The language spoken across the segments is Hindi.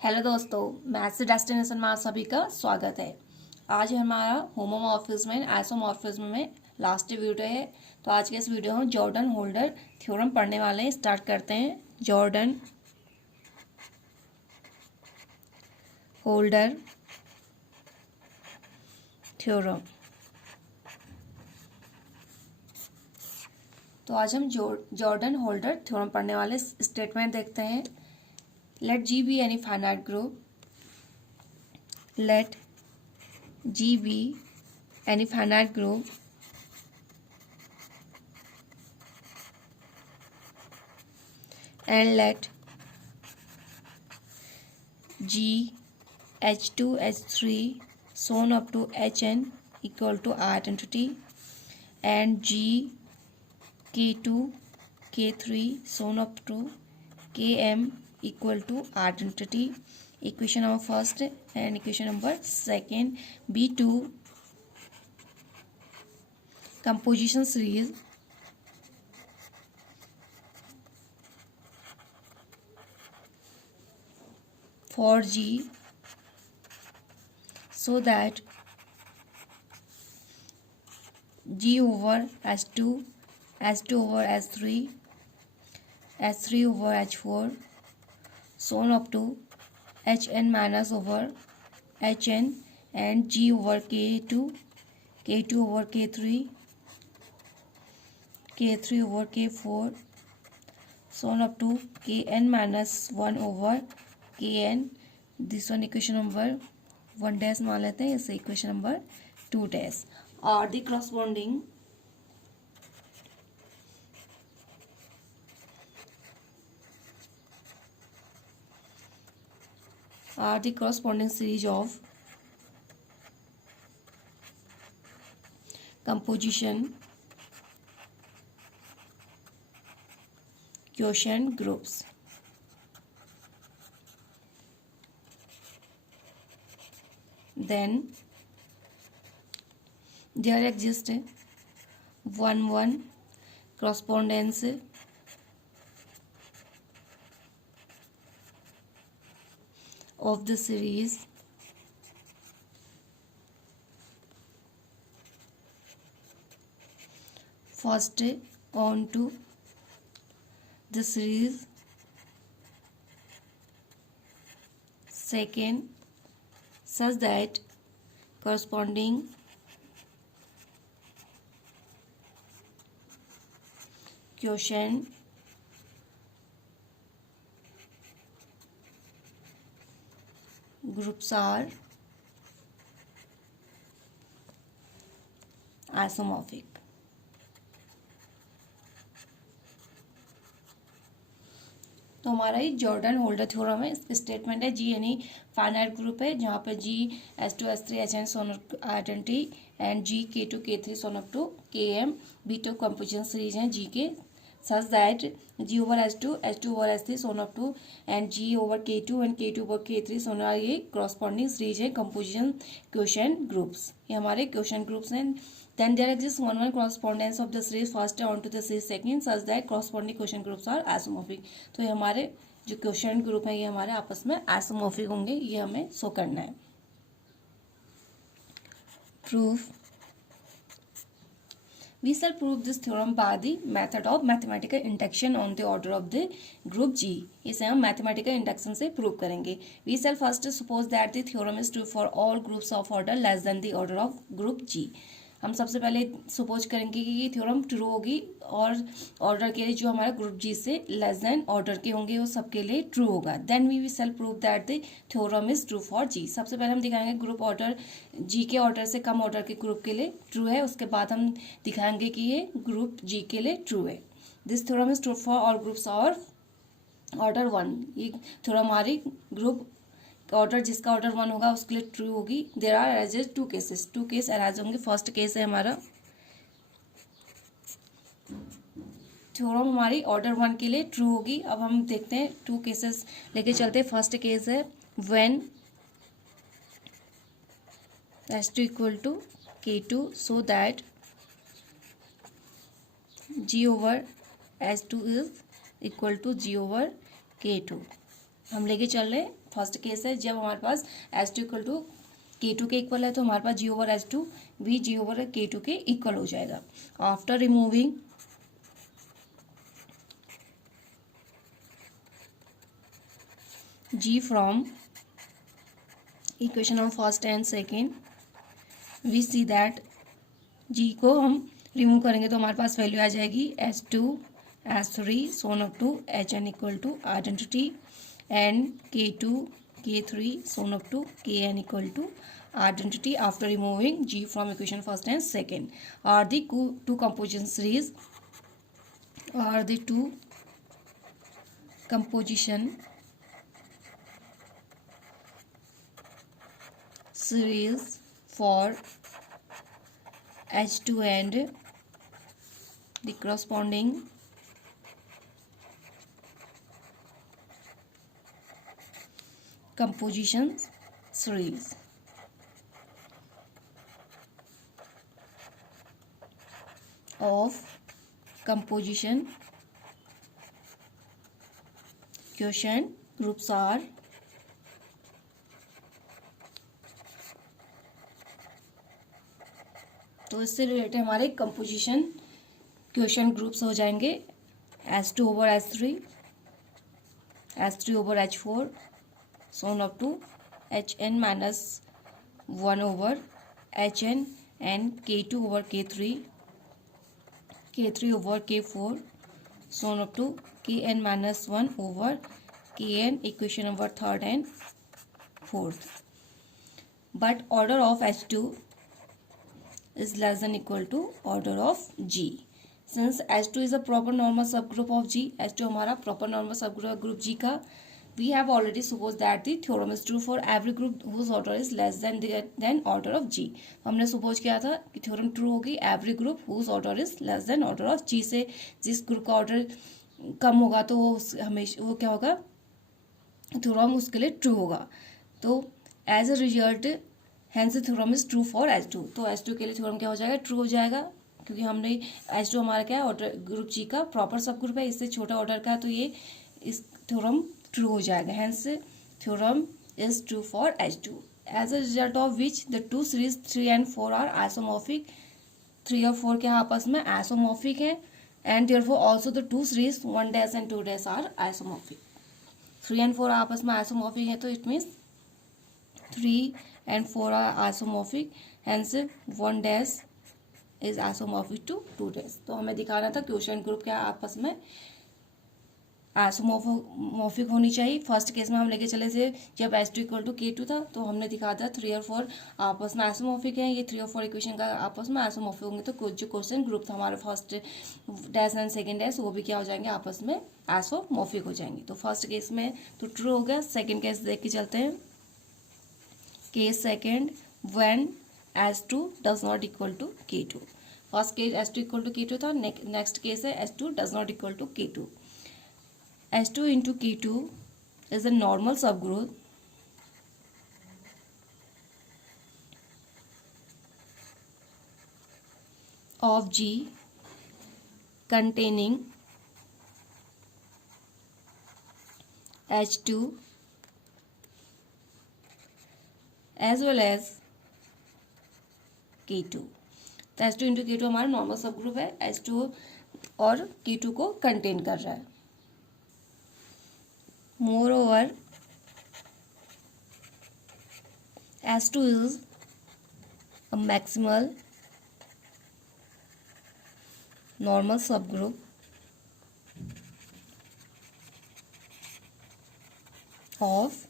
हेलो दोस्तों, मैथ्स डेस्टिनेशन में आप सभी का स्वागत है। आज हमारा होमोमॉर्फिज्म एंड आइसोमॉर्फिज्म में लास्ट वीडियो है। तो आज के इस वीडियो में जॉर्डन होल्डर थ्योरम पढ़ने वाले हैं। स्टार्ट करते हैं। Jordan Holder theorem. तो आज हम जॉर्डन होल्डर थ्योरम पढ़ने वाले। स्टेटमेंट देखते हैं। Let G be any finite group. लेट G be any finite group and let G H2 H3 so on up to Hn equal to identity and G K2 K3 so on up to Km equal to identity. Equation number first and equation number second. B2 composition series for G so that G over H2, H2 over H3, H3 over H4 so on up to Hn minus over Hn and G over K2, K2 over K3, K3 over K4 so on up to Kn minus 1 over Kn. This one equation number 1 dash मान लेते हैं, इसे equation number 2 dash. Are the corresponding series of composition quotient groups. Then there exists 1-1 correspondence of the series first on to the series second such that corresponding quotient groups are isomorphic. तो हमारा ये जॉर्डन होल्डर थ्योरम है। स्टेटमेंट है जी यानी फाइनाइट ग्रुप है जहाँ पे G H2 H3 Hn so on identity and G K2 K3 so on up to Km B2 composition series हैं जी के such that G over H2 H2 over H3 so on up to and G over K2 and K2 over K3 so on ये कॉरस्पॉन्डिंग सीरीज है कंपोजिशन क्वोशिएंट ग्रुप्स। ये हमारे क्वोशिएंट ग्रुप्स हैं। Then there exists 1-1 correspondence of the series first onto the series second such that corresponding quotient groups are isomorphic. तो ये हमारे जो क्वोशिएंट ग्रुप है ये हमारे आपस में आइसोमॉर्फिक होंगे, ये हमें शो करना है। Proof. We shall prove this theorem by the method of mathematical induction on the order of the group G. इसे हम mathematical induction से prove करेंगे। We shall first suppose that the theorem is true for all groups of order less than the order of group G. हम सबसे पहले सपोज करेंगे कि ये थ्योरम ट्रू होगी और ऑर्डर के लिए जो हमारा ग्रुप जी से लेस देन ऑर्डर के होंगे वो सबके लिए ट्रू होगा। Then we will prove that the theorem is true for G. सबसे पहले हम दिखाएंगे ग्रुप ऑर्डर जी के ऑर्डर से कम ऑर्डर के ग्रुप के लिए ट्रू है, उसके बाद हम दिखाएंगे कि ये ग्रुप जी के लिए ट्रू है। This theorem is true for all groups और ऑर्डर 1। ये थ्योरम हमारी ग्रुप ऑर्डर जिसका ऑर्डर 1 होगा उसके लिए ट्रू होगी। There are arises 2 cases, 2 case arise होंगे। फर्स्ट केस है हमारा थ्योरम हमारी ऑर्डर 1 के लिए ट्रू होगी। अब हम देखते हैं 2 केसेस लेके चलते हैं। फर्स्ट केस है when H2 equal to K2 so that G over H2 is equal to G over K2। हम लेके चल रहे हैं फर्स्ट केस है जब हमारे पास H2 इक्वल टू K2 के इक्वल है, तो हमारे पास G ओवर H2 भी G ओवर K2 के इक्वल हो जाएगा. After removing G from equation of first and second, we see that G को हम रिमूव करेंगे तो हमारे पास वैल्यू आ जाएगी H2 H3 so on up to Hn equal to identity and K2 K3 so on up to Kn equal to identity. After removing G from equation first and second, are the two composition series for H2 and the corresponding composition series of composition quotient groups are तो इससे रिलेटेड हमारे कंपोजिशन क्वेश्चन ग्रुप्स हो जाएंगे H2 over H3, H3 over H4 so on up to Hn minus 1 over Hn and K2 over K3, K3 over K4 so on up to Kn minus 1 over Kn equation number third and fourth. But order of H2 is less than equal to order of G. Since H2 is a proper normal subgroup of G, H2 हमारा proper normal subgroup है group G का, we have already supposed that the theorem is true for every group whose order is less than order of G. हमने suppose किया था कि theorem true होगी every group whose order is less than order of G से. जिस group का order कम होगा तो हमेशा वो क्या होगा, theorem उसके लिए true होगा. तो as a result hence theorem is true for H2. तो H2 के लिए थ्योरम क्या हो जाएगा, ट्रू हो जाएगा, क्योंकि हमने H2 हमारा क्या है ऑर्डर ग्रुप G का प्रॉपर सब ग्रुप है, इससे छोटा ऑर्डर का, तो ये इस थ्योरम ट्रू हो जाएगा. Hence theorem is true for H2. As a result of which the two series 3 and 4 are isomorphic. 3 और 4 के आपस में आइसोमॉर्फिक है and therefore also the two series 1 dash and 2 dash are isomorphic. 3 and 4 आपस में आइसोमॉर्फिक है, तो it means 3 and 4 are isomorphic, hence 1 dash is isomorphic to 2 dash. तो हमें दिखाना था क्वेश्चन ग्रुप क्या आपस में आइसोमॉर्फिक होनी चाहिए. फर्स्ट केस में हम लेके चले थे जब H2 इक्वल टू K2 था, तो हमने दिखा था 3 और 4 आपस में आइसोमॉर्फिक है. ये 3 और 4 इक्वेशन का आपस में आइसोमॉर्फिक होंगे, तो जो क्वेश्चन ग्रुप था हमारा first dash and second dash, वो भी क्या हो जाएंगे, आपस में आइसोमॉर्फिक हो जाएंगे. तो फर्स्ट केस में तो ट्रू हो गया. सेकेंड केस देख के चलते हैं. Case second, when H2 does not equal to K2. First case H2 equal to K2 था, next case है H2 does not equal to K2. H2 into K2 is a normal subgroup of G containing H2 as well as K2. तो H2 इंटू K2 हमारा नॉर्मल सब ग्रुप है, H2 और K2 को कंटेन कर रहा है. Moreover H2 is a maximal normal subgroup of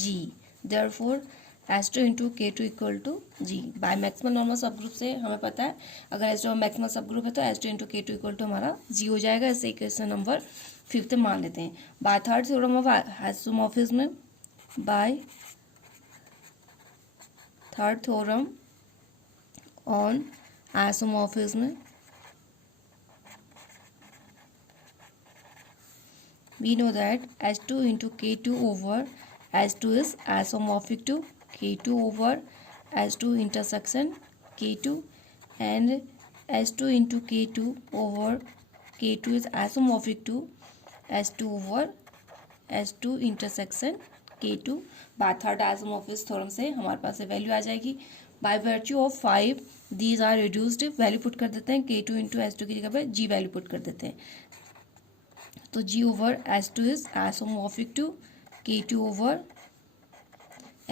G. Therefore H2 into K2 equal to G. By maximal normal subgroup से हमें पता है अगर H2 मैक्सिमल सब ग्रुप है तो H2 into K2 equal to हमारा G हो जाएगा. इसे इक्वेशन नंबर 5 मान लेते हैं. By third theorem of isomorphism, by third theorem on isomorphism, we know that H2 into K2 over H2 is isomorphic to K2 over H2 intersection K2, and H2 into K2 over K2 is isomorphic to H2 over H2 intersection K2 by third isomorphic theorem से हमारे पास वैल्यू आ जाएगी. By virtue of 5 these are reduced, value put कर देते हैं K2 इंटू H2 की जगह पे G वैल्यू पुट कर देते हैं. तो G over H2 is isomorphic to K2 over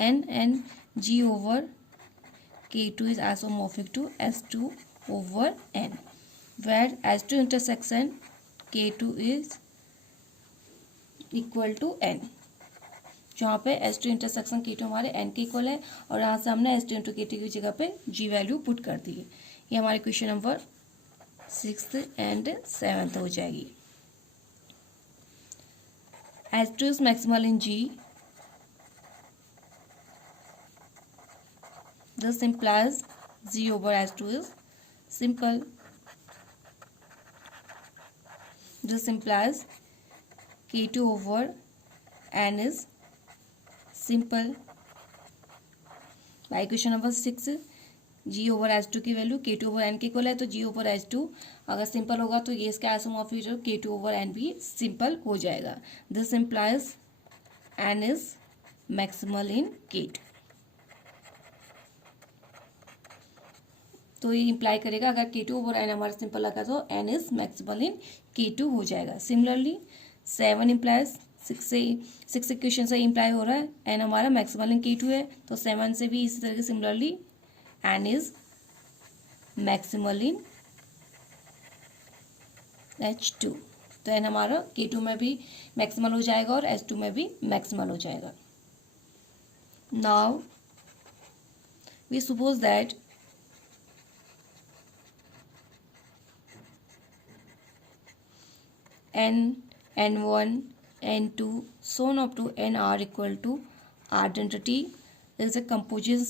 N and G over K2 is isomorphic to S2 over N, where H2 intersection K2 is equal to N. जहाँ पे H2 इंटरसेक्शन K2 हमारे N के इक्वल है और यहाँ से हमने H2 इंटू K2 की जगह पे G वैल्यू पुट कर दी है. ये हमारे क्वेश्चन नंबर 6 एंड 7 हो जाएगी. H2 is maximal in G. This implies G over H2 is simple. This implies K2 over N is simple. By equation number 6, G over H2 की वैल्यू K2 over N के इक्वल है, तो G over H2 अगर सिंपल होगा तो ये इसका आइसोमॉर्फिक जो K2 over N भी सिंपल हो जाएगा. This implies N is maximal in K2. तो ये इंप्लाई करेगा अगर K2 ओवर N हमारा सिंपल लगा तो N is maximal in K2 हो जाएगा. सिमिलरली 7 इम्प्लाइज 6 इक्वेशन से इम्प्लाई हो रहा है N हमारा मैक्सिमल इन K2 है, तो 7 से भी इसी तरह के similarly N is maximal in H2. तो N हमारा K2 में भी मैक्सिमल हो जाएगा और H2 में भी मैक्सिमल हो जाएगा. Now we suppose that N, N1, N2, so on up to N are equal to identity is a composition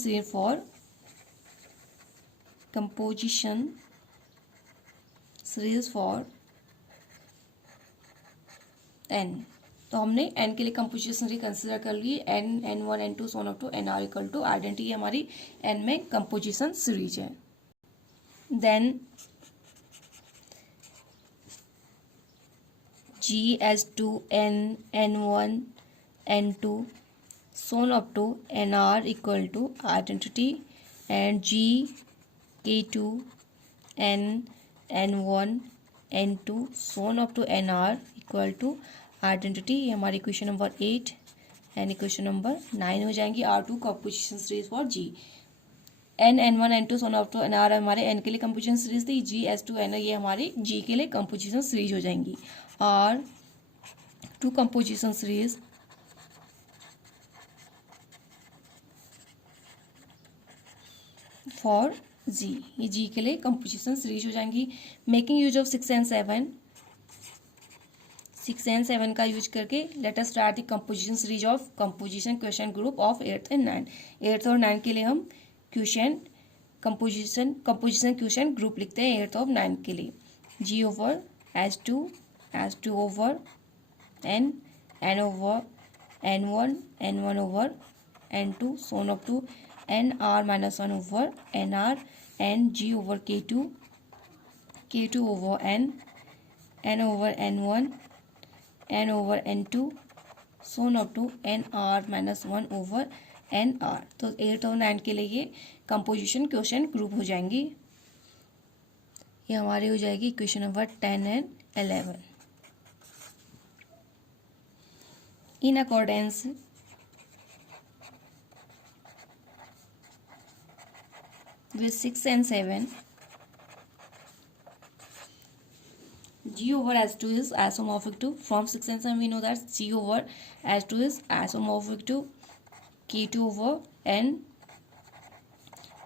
series for N. तो हमने N के लिए कंपोजिशन सीरीज कंसिडर कर ली. N, N1, N2, so on up to N are equal to identity हमारी N में कंपोजिशन सीरीज है. Then G H2 N N1 N2 so on up to N are equal to identity and G K2 N N1 N2 so on up to N are equal to identity. ये हमारी equation number 8 and equation number 9 हो जाएंगी. R2 composition series for G. N N1 N2 so on up to N R हमारे N के लिए कंपोजिशन सीरीज थी. G H2 N ये हमारी G के लिए कंपोजिशन सीरीज हो जाएंगी. R two composition series for G. ये G के लिए कंपोजिशन सीरीज हो जाएंगी. मेकिंग यूज ऑफ 6 and 7 का यूज करके let us start the composition series of composition question group of 8th and 9th. 8th और 9th के लिए हम क्वेश्चन कंपोजिशन क्वेश्चन ग्रुप लिखते हैं 8th और 9th के लिए. G over H2 over N over N1 over N2 so on up to NR minus 1 over NR and G over K2 over N over N1 N over N2 so on up to NR minus 1 over NR. तो 8 और 9 के लिए ये कंपोजिशन क्वेश्चन ग्रुप हो जाएंगी. ये हमारी हो जाएगी equation number 10 and 11. In accordance with 6 and 7, G over H2 is isomorphic to, from 6 and 7 we know that G over H2 is isomorphic to K2 over N,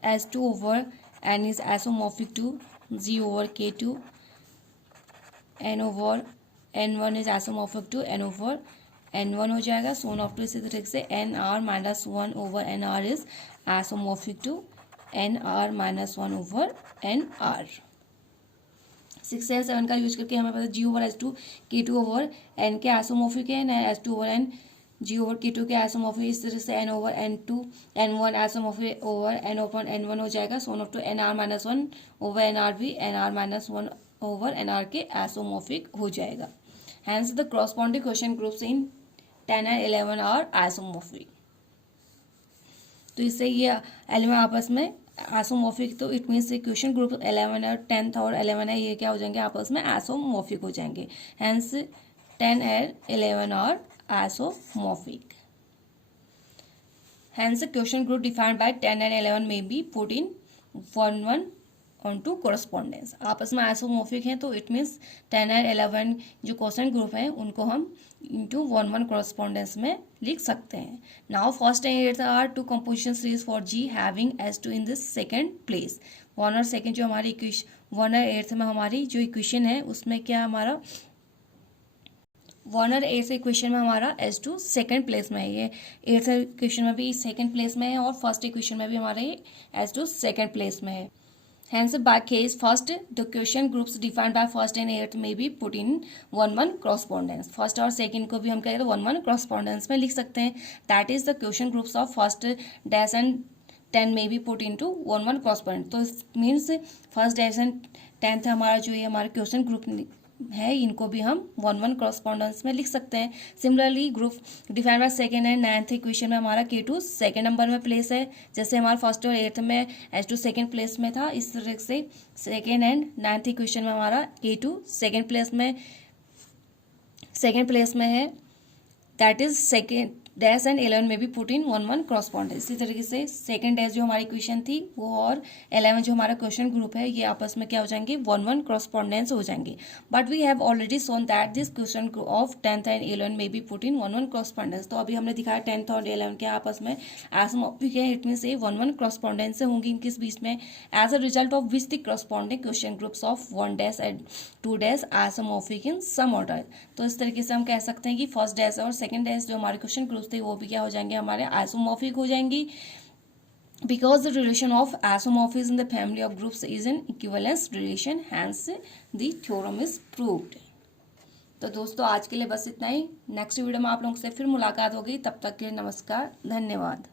H2 over N is isomorphic to G over K2, N over N1 is isomorphic to N over N1 हो जाएगा. सोन ऑफ टू इसी तरह से NR minus 1 over NR is isomorphic to NR minus 1 over NR. 6 and 7 का यूज करके हमें पता G over H2 K2 over N के आइसोमॉर्फिक है, H2 over N G over K2 के आइसोमॉर्फिक. इस तरह से N over N2 N1 isomorphic over N over N1 हो जाएगा. सोन of to NR minus 1 over NR भी NR minus 1 over NR के आइसोमॉर्फिक हो जाएगा. Hence the corresponding question groups in 10 and 11 are isomorphic. तो इससे ये एलिमेंट आपस में आइसोमॉर्फिक, तो इट मीन्स क्वेश्चन ग्रुप 11 और 10 और 11 है, ये क्या हो जाएंगे आपस में आइसोमॉर्फिक हो जाएंगे। Hence 10 and 11 are isomorphic. Hence, the question group defined by 10 and 11 may be put in 1-1 onto correspondence. आपस में आइसोमॉर्फिक हैं तो इट मीन्स 10 and 11 जो क्वेश्चन ग्रुप हैं उनको हम इंटू 1-1 कॉरेस्पॉन्डेंस में लिख सकते हैं। Now first and eighth are two composition series for G having S2 in this second place. 1 और सेकेंड जो हमारी इक्वेशन 1 और एट्थ में हमारी जो इक्वेशन है उसमें क्या हमारा 1 और 8th इक्वेशन में हमारा S2 सेकंड प्लेस में है, ये 8th इक्वेशन में भी सेकंड प्लेस में है और फर्स्ट इक्वेशन में भी हमारा ये S2 सेकंड प्लेस में है। Hence by case first the question groups defined by first and 8th may be put in 1-1 correspondence। First और सेकंड को भी हम क्या कहते हैं 1-1 correspondence में लिख सकते हैं। That is the question groups of first dash and 10 में भी पुट इनटू 1-1 correspondence। तो means first dash and 10th हमारा जो ये हमारा क्वेश्चन ग्रुप है इनको भी हम 1-1 कॉरेस्पॉन्डेंस में लिख सकते हैं। Similarly group defined by second and 9th equation में हमारा K2 सेकेंड नंबर में प्लेस है, जैसे हमारा फर्स्ट और 8th में S2 सेकेंड प्लेस में था, इस तरह से सेकेंड एंड 9th इक्वेशन में हमारा K2 सेकेंड प्लेस में है। That is second dash and 11 में भी पुट इन 1-1 कॉरेस्पॉन्डेंस। इसी तरीके से सेकेंड डैश जो हमारी इक्वेशन थी वो और 11 जो हमारा क्वेश्चन ग्रुप है ये आपस में क्या हो जाएंगे 1-1 कॉरेस्पॉन्डेंस हो जाएंगे। But we have already shown that this question group of 10th and 11 में भी पुट इन 1-1 कॉरेस्पॉन्डेंस। तो अभी हमने दिखाया 10th और 11 के आपस में आइसोमॉर्फिक है, इट मीन्स ये 1-1 कॉरेस्पॉन्डेंस होंगी इनके बीच में, as a result of which the corresponding question groups of 1 dash and 2 dash isomorphic in some order. तो इस तरीके से हम कह सकते हैं कि फर्स्ट डैश और सेकेंड डैश जो हमारे क्वेश्चन ग्रुप्स थे वो भी क्या हो जाएंगे हमारे आइसोमॉर्फिक हो जाएंगी, because the relation of isomorphism in the family of groups is an equivalence relation, hence the theorem is proved। तो दोस्तों आज के लिए बस इतना ही। नेक्स्ट वीडियो में आप लोगों से फिर मुलाकात होगी, तब तक के लिए नमस्कार, धन्यवाद।